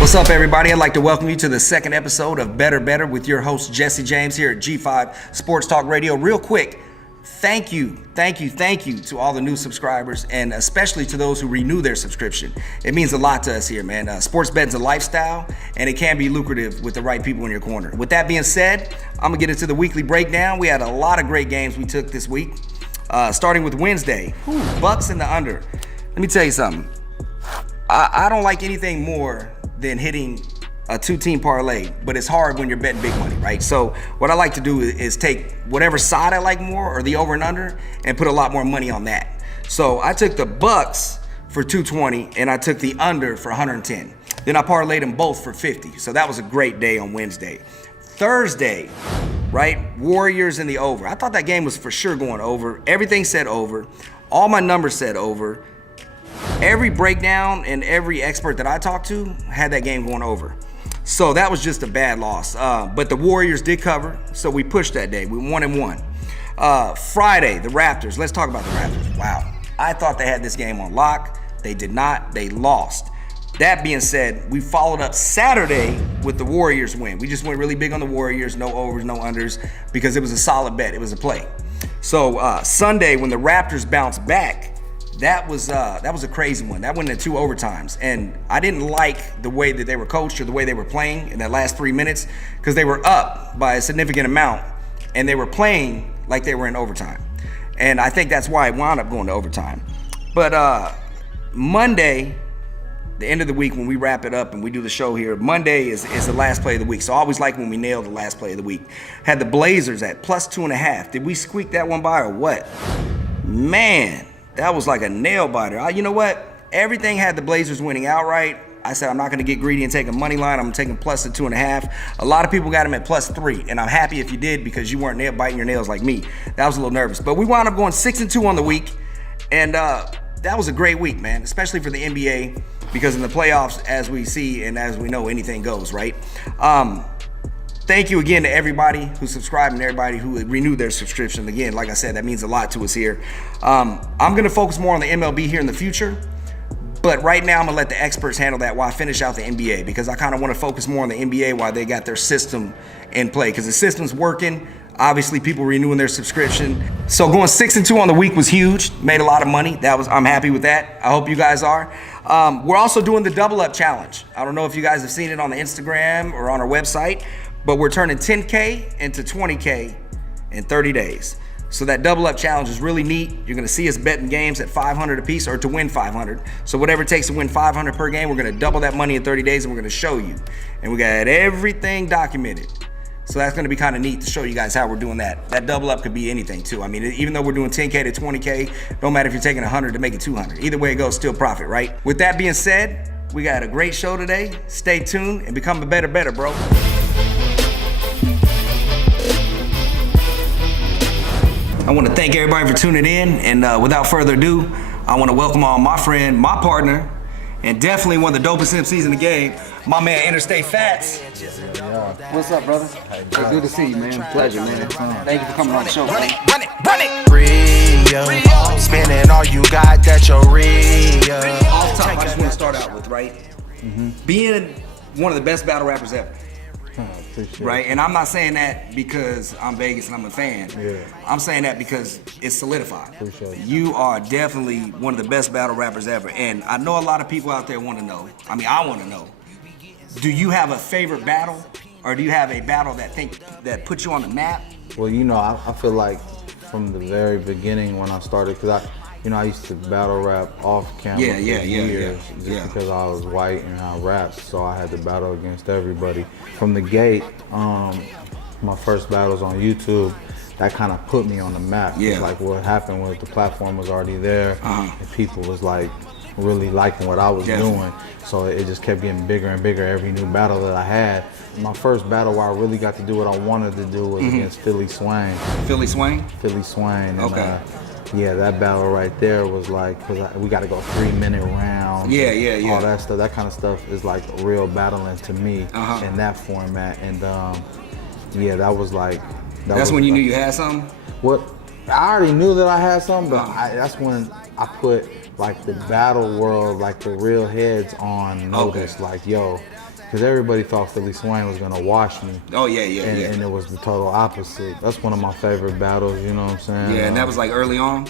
What's up, everybody? I'd like to welcome you to the second episode of Bettor with your host, Jesse James, here at G5 Sports Talk Radio. Real quick, thank you to all the new subscribers, and especially to those who renew their subscription. It means a lot to us here, man. Sports betting's a lifestyle, and it can be lucrative with the right people in your corner. With that being said, I'm going to get into the weekly breakdown. We had a lot of great games we took this week, starting with Wednesday. Bucks in the under. Let me tell you something. I don't like anything more than hitting a two-team parlay, but it's hard when you're betting big money, right? So what I like to do is take whatever side I like more, or the over and under, and put a lot more money on that. So I took the Bucks for 220, and I took the under for 110. Then I parlayed them both for 50. So that was a great day on Wednesday. Thursday, right? Warriors in the over. I thought that game was for sure going over. Everything said over. All my numbers said over. Every breakdown and every expert that I talked to had that game going over. So that was just a bad loss. But the Warriors did cover, so we pushed that day. We 1-1. Friday, the Raptors. Let's talk about the Raptors. Wow. I thought they had this game on lock. They did not. They lost. That being said, we followed up Saturday with the Warriors win. We just went really big on the Warriors. No overs, no unders, because it was a solid bet. It was a play. So Sunday, when the Raptors bounced back, that was a crazy one. That went into 2 overtimes, and I didn't like the way that they were coached or the way they were playing in that last 3 minutes, because they were up by a significant amount, and they were playing like they were in overtime. And I think that's why it wound up going to overtime. But Monday, the end of the week, when we wrap it up and we do the show here, Monday is the last play of the week. So I always like when we nail the last play of the week. Had the Blazers at plus 2.5. Did we squeak that one by or what? Man, that was like a nail biter. You know what? Everything had the Blazers winning outright. I said I'm not going to get greedy and take a money line. I'm taking plus the 2.5. A lot of people got them at plus 3, and I'm happy if you did, because you weren't biting your nails like me. That was a little nervous, but we wound up going 6-2 on the week, and that was a great week, man, especially for the NBA, because in the playoffs, as we see and as we know, anything goes, right? Thank you again to everybody who subscribed and everybody who renewed their subscription. Again, like I said, that means a lot to us here. I'm going to focus more on the MLB here in the future, but right now I'm going to let the experts handle that while I finish out the NBA, because I kind of want to focus more on the NBA while they got their system in play, because the system's working. Obviously, people renewing their subscription. So going 6-2 on the week was huge. Made a lot of money. I'm happy with that. I hope you guys are. We're also doing the double up challenge. I don't know if you guys have seen it on the Instagram or on our website, but we're turning 10K into 20K in 30 days. So that double up challenge is really neat. You're gonna see us betting games at 500 a piece, or to win 500. So whatever it takes to win 500 per game, we're gonna double that money in 30 days, and we're gonna show you. And we got everything documented. So that's gonna be kind of neat to show you guys how we're doing that. That double up could be anything too. I mean, even though we're doing 10K to 20K, don't matter if you're taking 100 to make it 200. Either way it goes, still profit, right? With that being said, we got a great show today. Stay tuned and become a better, bro. I want to thank everybody for tuning in, and without further ado, I want to welcome on my friend, my partner, and definitely one of the dopest MCs in the game, my man Interstate Fatz. Yeah. What's up, brother? Hey, good to see you, man. Pleasure, man. Thank you for coming on the show. Run it. Real. Spending all you got, that's your real. Off top, I just want to start out with, right? Being one of the best battle rappers ever. Right, and I'm not saying that because I'm Vegas and I'm a fan. Yeah. I'm saying that because it's solidified. Appreciate it. You are definitely one of the best battle rappers ever, and I know a lot of people out there want to know. I mean, I want to know. Do you have a favorite battle, or do you have a battle that puts you on the map? Well, you know, I feel like from the very beginning when I started, because I used to battle rap off camera for years, just because I was white and I rapped, so I had to battle against everybody. From the gate, my first battles on YouTube, that kind of put me on the map. Yeah. Like what happened was the platform was already there, and people was like really liking what I was doing, so it just kept getting bigger and bigger every new battle that I had. My first battle where I really got to do what I wanted to do was against Philly Swain. Philly Swain? Philly Swain. And, okay. Yeah, that battle right there was like, because we got to go 3-minute rounds. Yeah. All that stuff. That kind of stuff is like real battling to me in that format. And yeah, that was like. That's when you knew you had something? What? I already knew that I had something, but that's when I put like the battle world, like the real heads on noticed, like, yo, because everybody thought Philly Swain was gonna wash me. Oh yeah, and it was the total opposite. That's one of my favorite battles, you know what I'm saying? Yeah, and that was like early on?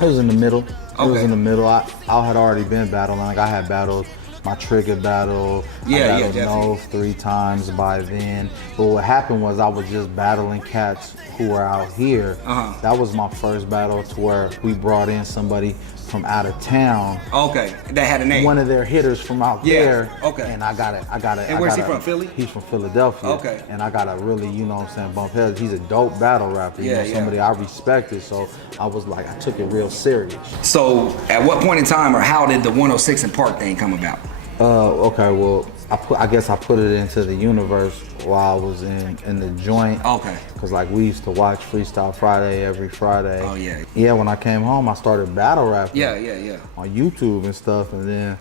It was in the middle. It was in the middle. I had already been battling. Like I had battled my Trigger battle. I battled Nove 3 times by then. But what happened was I was just battling cats who were out here. That was my first battle to where we brought in somebody from out of town. Okay, that had a name. One of their hitters from out there. Okay. And I got it. And where's he from? Philly? He's from Philadelphia. Okay. And I got to really, you know what I'm saying, bump heads. He's a dope battle rapper. You know, somebody I respected. So I was like, I took it real serious. So at what point in time or how did the 106 and Park thing come about? Okay, well, I guess I put it into the universe while I was in the joint. Okay. Cause like we used to watch Freestyle Friday every Friday. Oh yeah. Yeah, when I came home, I started battle rapping. Yeah. On YouTube and stuff, and then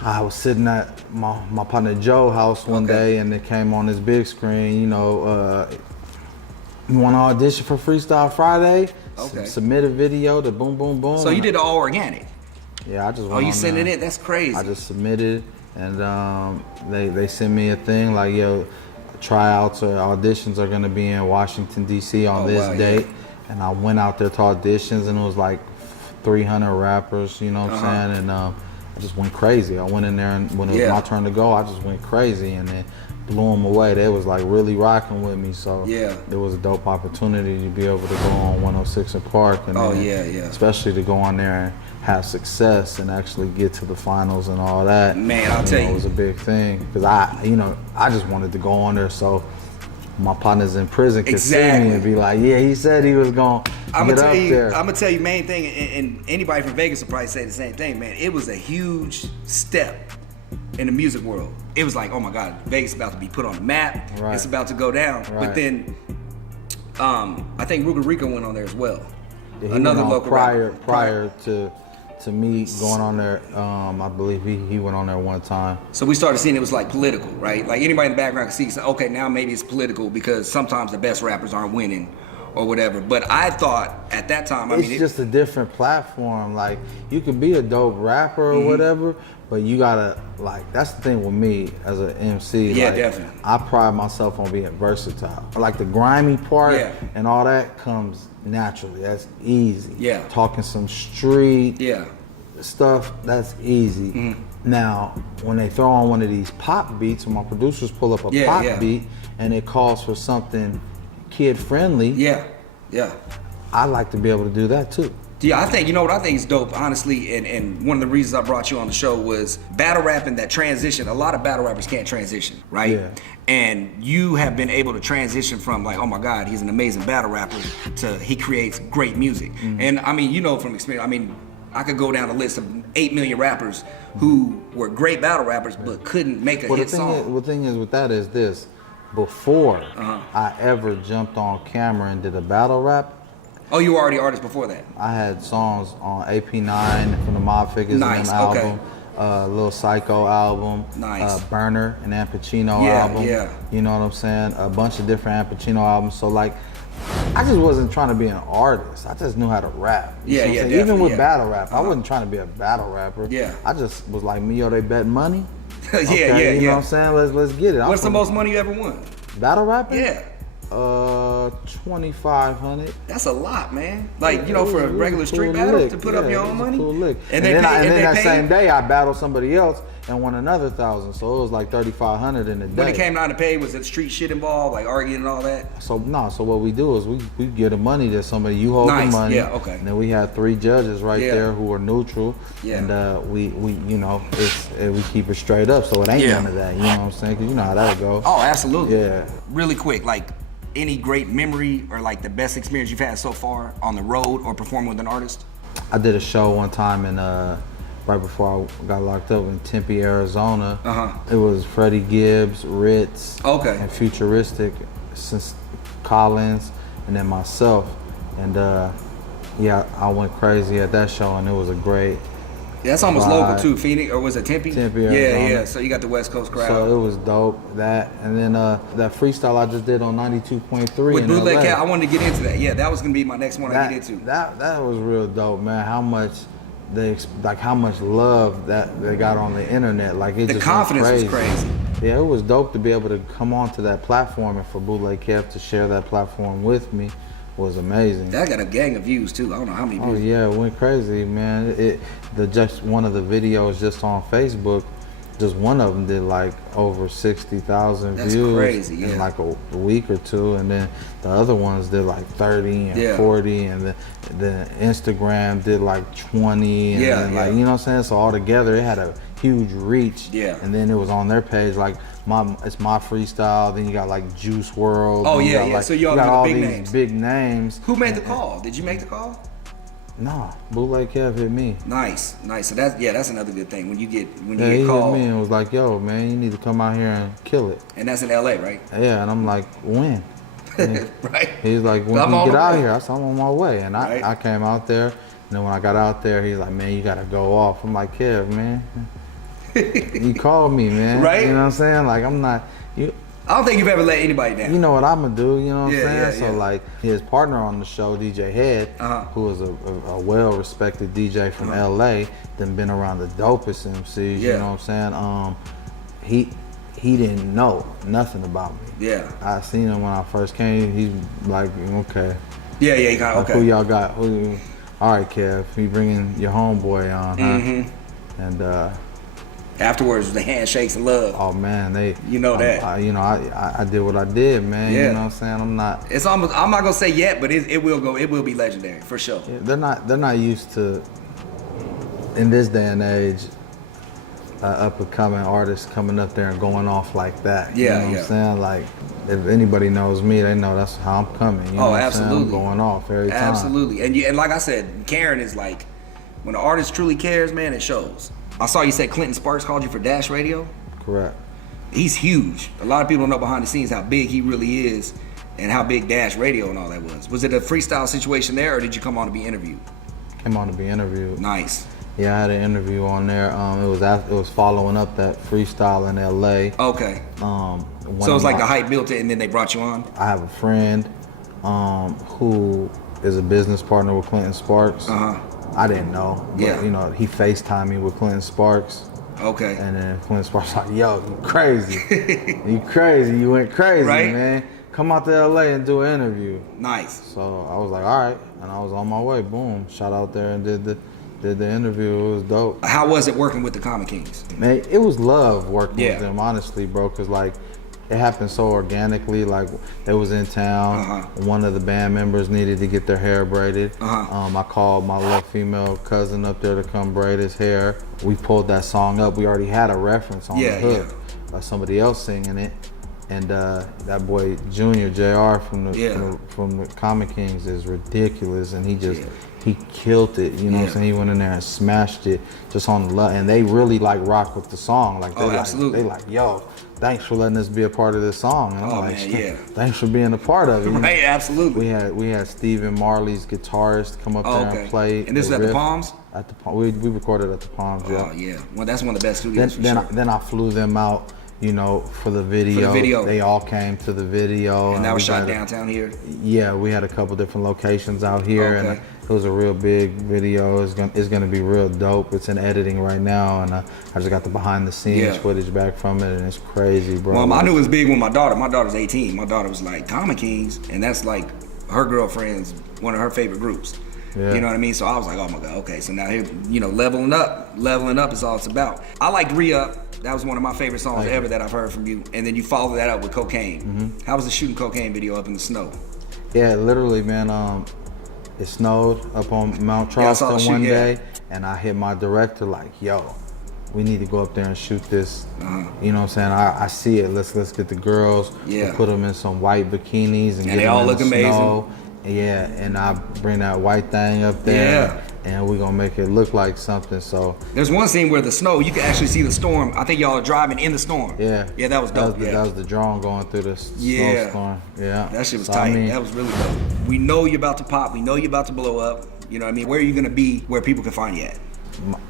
I was sitting at my partner Joe's house one day, and it came on this big screen. You know, you want to audition for Freestyle Friday? Okay. Submit a video to boom, boom, boom. So you did it all organic? Yeah, I just went Oh, you on sent there. it in? That's crazy. I just submitted, and they sent me a thing like, yo, tryouts or auditions are gonna be in Washington D.C. on this date, and I went out there to auditions, and it was like 300 rappers, you know what I'm saying, and I just went crazy. I went in there, and when it was my turn to go, I just went crazy, and then blew them away. They was like really rocking with me, so it was a dope opportunity to be able to go on 106 and Park, and especially to go on there and have success and actually get to the finals and all that. Man, I'll tell you, it was a big thing because I just wanted to go on there so my partners in prison could see me and be like, yeah, he said he was gonna get up there. I'm gonna tell you, main thing, and anybody from Vegas will probably say the same thing, man. It was a huge step in the music world. It was like, oh my God, Vegas is about to be put on the map. Right. It's about to go down. Right. But then, I think Ruger Rico went on there as well. Yeah, another local prior to me going on there, I believe he went on there one time. So we started seeing it was like political, right? Like anybody in the background could see, okay, now maybe it's political because sometimes the best rappers aren't winning or whatever. But I thought at that time, it's just a different platform. Like you could be a dope rapper or whatever, but you gotta, like, that's the thing with me as an MC. Yeah, like, definitely. I pride myself on being versatile. Like the grimy part and all that comes naturally. That's easy. Yeah. Talking some street stuff, that's easy. Now, when they throw on one of these pop beats, when my producers pull up a pop beat and it calls for something kid friendly, I like to be able to do that too. Yeah, I think, you know what I think is dope, honestly, and one of the reasons I brought you on the show was battle rapping, that transition. A lot of battle rappers can't transition, right? Yeah. And you have been able to transition from like, oh my God, he's an amazing battle rapper, to he creates great music. And I mean, you know from experience, I mean, I could go down a list of 8 million rappers who were great battle rappers but couldn't make a hit song. The thing is with that is this, before I ever jumped on camera and did a battle rap. Oh, you were already artist before that? I had songs on AP9 from the Mob Figures album, Lil Psycho album, Burner, an Al Pacino album. You know what I'm saying? A bunch of different Al Pacino albums. So like, I just wasn't trying to be an artist. I just knew how to rap. Even with battle rap, I wasn't trying to be a battle rapper. I just was like, yo, they bet money. You know what I'm saying? Let's get it. What's the most money you ever won? Battle rapping? Yeah. 2,500. That's a lot, man. Like, you know, for a regular street battle to put up your own money. Cool lick. And then that same day, I battled somebody else and won another 1,000. So it was like 3,500 in a day. When it came down to pay, was it street shit involved, like arguing and all that? So what we do is we give the money to somebody. You hold the money. And then we had 3 judges there who are neutral. And we you know, we keep it straight up. So it ain't none of that. You know what I'm saying? Because you know how that goes. Oh, absolutely. Yeah. Really quick, like, any great memory or like the best experience you've had so far on the road or performing with an artist? I did a show one time in right before I got locked up in Tempe, Arizona. It was Freddie Gibbs, Ritz, and Futuristic, since Collins, and then myself. And I went crazy at that show, and it was a great That's almost local too, Phoenix, or was it Tempe? Tempe, Arizona. Yeah. So you got the West Coast crowd. So it was dope. That and then that freestyle I just did on 92.3 with in Bootleg LA. Cat. I wanted to get into that. Yeah, that was gonna be my next one I get into. That was real dope, man. How much how much love that they got on the internet. Like it the just confidence went was crazy. Yeah, it was dope to be able to come onto that platform and for Bootleg Kev to share that platform with me was amazing. That got a gang of views too. I don't know how many views. Oh yeah, it went crazy, man. Just one of the videos just on Facebook, just one of them did like over 60,000 views. That's crazy, yeah. In like a week or two, and then the other ones did like 30 and 40, and the Instagram did like 20, and then like, you know what I'm saying? So all together it had a huge reach. Yeah. And then it was on their page like it's my freestyle. Then you got like Juice WRLD. Oh yeah, Like, so you got all big these names. big names. Who made the call? Did you make the call? No, Bootleg Kev hit me. Nice. So that's another good thing when you get He called. hit me and was like, "Yo, man, you need to come out here and kill it." And that's in LA, right? Yeah, and I'm like, "When?" Right. He's like, "When I'm you on get the out way. here?" I said, "I'm on my way." And I came out there, and then when I got out there, he's like, "Man, you gotta go off." I'm like, "Kev, man, you called me, man." Right. You know what I'm saying? Like, I'm not you. I don't think you've ever let anybody down. You know what I'm gonna do, you know what I'm saying? Yeah, So yeah. like his partner on the show, DJ Head, who is a well-respected DJ from LA, then been around the dopest MCs, you know what I'm saying? He didn't know nothing about me. Yeah. I seen him when I first came, he's like, okay. Yeah, he got Like, okay. who y'all got? All right, Kev, you bringing your homeboy on, huh? And afterwards, the handshakes and love. oh man, You know that. I did what I did, man. Yeah. You know what I'm saying? I'm not gonna say yet, but it will be legendary for sure. They're not used to, in this day and age, up and coming artists coming up there and going off like that. You know what I'm saying? Like, if anybody knows me, they know that's how I'm coming. You know what I'm saying? I'm going off every time. Absolutely. And like I said, Karen is like, when an artist truly cares, man, it shows. I saw you say Clinton Sparks called you for Dash Radio. Correct. He's huge. A lot of people don't know behind the scenes how big he really is and how big Dash Radio and all that was. Was it a freestyle situation there, or did you come on to be interviewed? Came on to be interviewed. Nice. Yeah, I had an interview on there. It was following up that freestyle in LA. Okay. So it's like the hype built it, and then they brought you on. I have a friend who is a business partner with Clinton Sparks. I didn't know, but you know, he FaceTimed me with Clinton Sparks. Okay. And then Clinton Sparks was like, "Yo, you crazy? You went crazy, right? Man. Come out to LA and do an interview." Nice. So I was like, "All right," and I was on my way. Boom, shot out there and did the interview. It was dope. How was it working with the Comic Kings? Man, it was love working with them, honestly, bro. Cause like, it happened so organically. Like, they was in town. One of the band members needed to get their hair braided. I called my little female cousin up there to come braid his hair. We pulled that song up. We already had a reference on the hook by somebody else singing it. And that boy Junior JR from the Comic Kings is ridiculous, and he killed it. You know what I'm saying? He went in there and smashed it just on the love, and they really like rock with the song. Like absolutely. They like, yo, thanks for letting us be a part of this song. And I'm like, man, thanks for being a part of it. Right, absolutely. We had Stephen Marley's guitarist come up there and play. And this is at the Palms? At the we recorded at the Palms. Oh yeah, well that's one of the best studios. Then I flew them out. You know, for the video. They all came to the video. And that was shot downtown here? Yeah, we had a couple different locations out here, and it was a real big video. It's gonna be real dope. It's in editing right now, and I just got the behind the scenes footage back from it, and it's crazy, bro. Well, I knew it was big when my daughter's 18. My daughter was like, Comic Kings, and that's like her girlfriend's, one of her favorite groups. Yeah. You know what I mean? So I was like, oh my God, okay. So now here, you know, leveling up is all it's about. I liked Re-Up. That was one of my favorite songs ever that I've heard from you. And then you followed that up with Cocaine. How was the shooting Cocaine video up in the snow? Yeah, literally, man. It snowed up on Mount Charleston one day, and I hit my director like, yo, we need to go up there and shoot this. You know what I'm saying? I see it. Let's get the girls. We'll put them in some white bikinis and get they them all in look the amazing. Snow. Yeah, and I bring that white thing up there, and we're gonna make it look like something. So there's one scene where the snow, you can actually see the storm. I think y'all are driving in the storm. Yeah, that was dope. That was the drone going through the snowstorm. Yeah, that shit was tight. That was really dope. We know you're about to pop. We know you're about to blow up. You know what I mean? Where are you gonna be where people can find you at?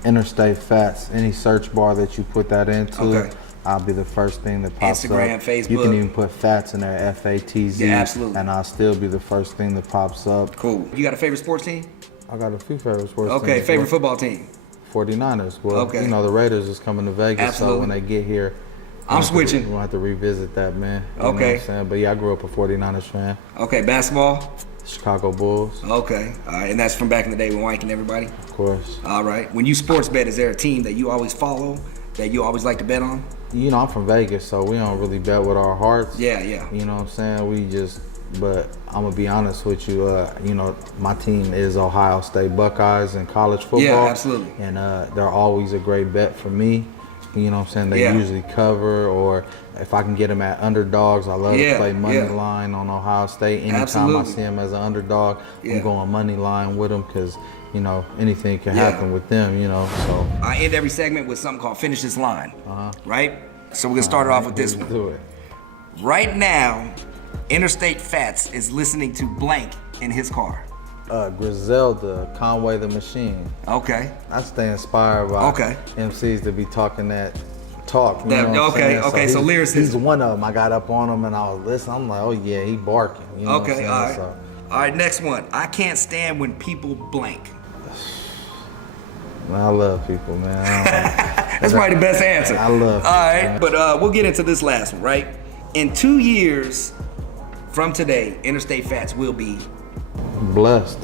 Interstate Fatz, any search bar that you put that into, I'll be the first thing that pops Instagram, up. Facebook. You can even put Fatz in there, F-A-T-Z. Yeah, absolutely. And I'll still be the first thing that pops up. Cool. You got a favorite sports team? I got a few favorite sports teams. Okay, favorite football team? 49ers. Well, you know, the Raiders is coming to Vegas, Absolutely. so when they get here, I'm switching. We're going to have to revisit that, man. You know what Okay. I'm saying? But yeah, I grew up a 49ers fan. Okay, basketball? Chicago Bulls. Okay, all right, and that's from back in the day with Mike and everybody? Of course. All right. When you sports bet, is there a team that you always follow, that you always like to bet on? You know, I'm from Vegas, so we don't really bet with our hearts. Yeah. You know what I'm saying? We just, but I'm going to be honest with you, you know, my team is Ohio State Buckeyes in college football. Yeah, absolutely. And they're always a great bet for me. You know what I'm saying? They usually cover, or if I can get them at underdogs, I love to play money line on Ohio State. Anytime I see them as an underdog, I'm going money line with them because, you know, anything can happen with them, you know. So I end every segment with something called Finish This Line, right? So we're going to start it off with this one. Do it. Right now, Interstate Fatz is listening to blank in his car. Griselda, Conway the Machine. Okay. I stay inspired by MCs to be talking that talk. You know what I'm saying? So lyricism. He's one of them. I got up on him and I was listening. I'm like, oh yeah, he barking. You know what I'm saying? All right. So, All right, next one. I can't stand when people blank. man, I love people, man. That's probably the best answer. I love people. All right, man. but we'll get into this last one, right? In 2 years from today, Interstate Fatz will be blessed.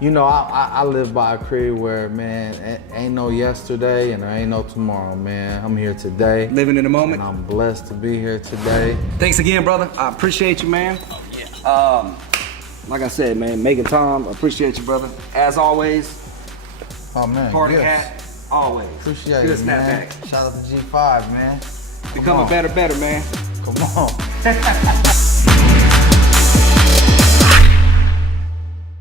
You know, I live by a creed where, man, ain't no yesterday and there ain't no tomorrow, man. I'm here today. living in the moment. And I'm blessed to be here today. Thanks again, brother. I appreciate you, man. Like I said, man, making time. Appreciate you, brother. As always, Oh man, party hat, always. Appreciate Good it, man. snapback. Shout out to G5, man. Become a better, man. Come on.